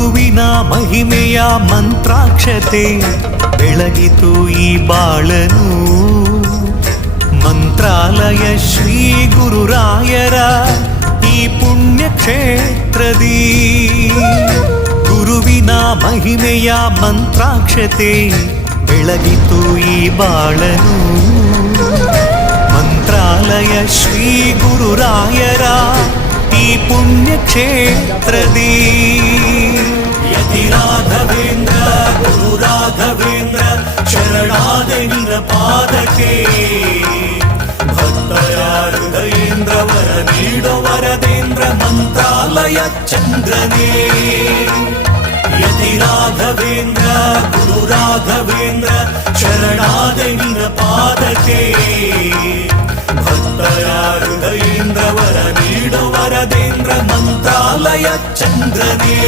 ಗುರುವಿನ ಮಹಿಮೆಯ ಮಂತ್ರಾಕ್ಷತೆ ಬೆಳಗಿತು ಈ ಬಾಳನು. ಮಂತ್ರಾಲಯ ಶ್ರೀ ಗುರುರಾಯರ ಈ ಪುಣ್ಯ ಕ್ಷೇತ್ರದಿ ಗುರುವಿನ ಮಹಿಮೆಯ ಮಂತ್ರಾಕ್ಷತೆ ಬೆಳಗಿತು ಈ ಬಾಳನು. ಮಂತ್ರಾಲಯ ಶ್ರೀ ಗುರುರಾಯರ ಈ ಪುಣ್ಯ ಕ್ಷೇತ್ರದಿ ಯತಿ ರಾಘವೇಂದ್ರ ಗುರು ರಾಘವೇಂದ್ರ ಶರಣಾದ ನಿನ ಪಾದಕ್ಕೆ. ಭಕ್ತರ ಹೃದಯೇಂದ್ರ ವರ ನೀಡೋ ವರದೇಂದ್ರ ಮಂತ್ರಾಲಯ ಚಂದ್ರನೇ. ಯತಿ ರಾಘವೇಂದ್ರ ಗುರು ರಾಘವೇಂದ್ರ ಶರಣಾದ ನಿನ ಪಾದಕ್ಕೆ. ಭಕ್ತರ ಹೃದಯೇಂದ್ರ ವರ ನೀಡೋ ವರದೇಂದ್ರ ಮಂತ್ರಾಲಯ ಚಂದ್ರನೇ.